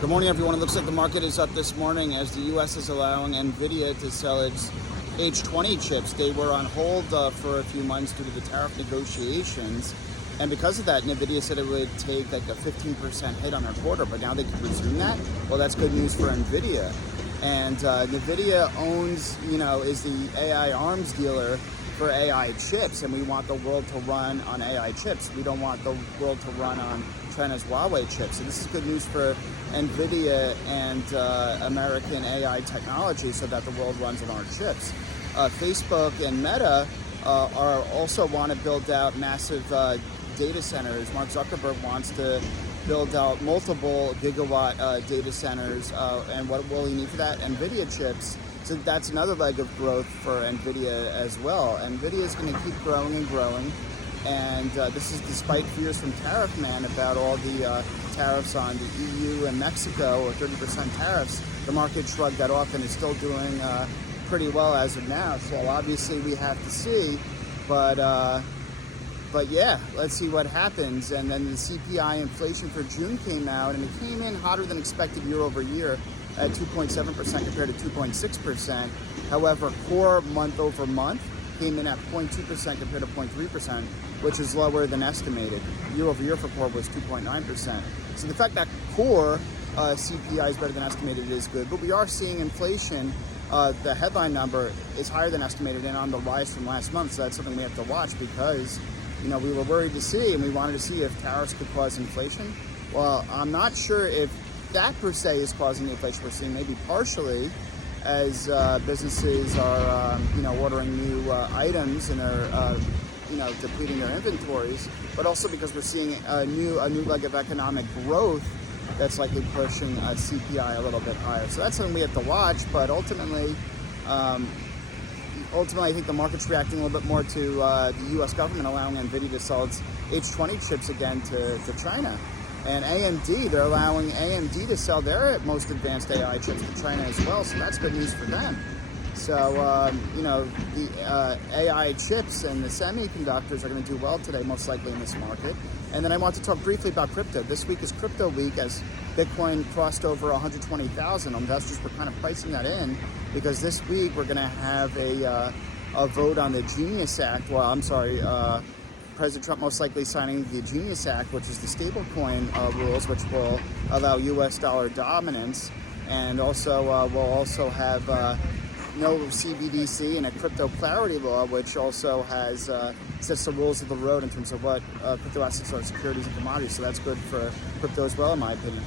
Good morning, everyone. It looks like the market is up this morning as the U.S. is allowing Nvidia to sell its H20 chips. They were on hold for a few months due to the tariff negotiations. And because of that, Nvidia said it would take like a 15% hit on their quarter, but now they can resume that. Well, that's good news for Nvidia. And Nvidia owns, is the AI arms dealer for AI chips, and we want the world to run on AI chips. We don't want the world to run on China's Huawei chips. So this is good news for Nvidia and American AI technology so that the world runs on our chips. Facebook and Meta are also want to build out massive data centers. Mark Zuckerberg wants to build out multiple gigawatt data centers, and what will he need for that? Nvidia chips. So that's another leg of growth for Nvidia as well. Nvidia is going to keep growing and growing, and this is despite fears from Tariff Man about all the tariffs on the EU and Mexico, or 30% tariffs. The market shrugged that off and is still doing pretty well as of now. So obviously we have to see, but yeah, let's see what happens. And then the CPI inflation for June came out, and it came in hotter than expected year over year at 2.7% compared to 2.6%. However, core month over month came in at 0.2% compared to 0.3%, which is lower than estimated. Year over year for core was 2.9%. So the fact that core CPI is better than estimated is good, but we are seeing inflation. The headline number is higher than estimated and on the rise from last month. So that's something we have to watch because we were worried to see, and we wanted to see if tariffs could cause inflation. Well, I'm not sure if that per se is causing the inflation we're seeing, maybe partially as businesses are, ordering new items and are, depleting their inventories, but also because we're seeing a new leg of economic growth that's likely pushing CPI a little bit higher. So that's something we have to watch, but ultimately, I think the market's reacting a little bit more to the U.S. government allowing Nvidia to sell its H20 chips again to China. And AMD, they're allowing AMD to sell their most advanced AI chips to China as well, so that's good news for them. So, the AI chips and the semiconductors are going to do well today, most likely in this market. And then I want to talk briefly about crypto. This week is crypto week as Bitcoin crossed over 120,000. Investors were kind of pricing that in because this week we're going to have a vote on the Genius Act. President Trump most likely signing the Genius Act, which is the stablecoin rules, which will allow U.S. dollar dominance, and also will also have no CBDC and a crypto clarity law, which also has sets the rules of the road in terms of what crypto assets are, securities and commodities. So that's good for crypto as well, in my opinion.